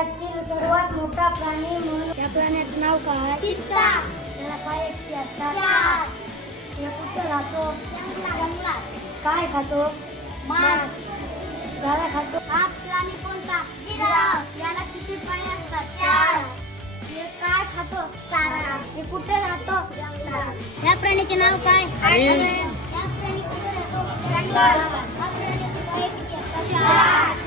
जगातील सर्वात मोठा प्राणी म्हणून त्या प्राण्याचं नाव काय? चित्ता. त्याला पाय किती असतात? 4. तो कुठे राहतो? जंगलात. काय खातो? मांस. चारा खातो? हा प्राणी कोणता? जिराफ. याला किती पाय असतात? 4. हे काय खातो? चारा. हे कुठे राहतो? जंगलात. या प्राण्याचे नाव काय? हरिण. या प्राणी कुठे राहतो? जंगलात. हा प्राण्याचे पाय किती असतात? 4.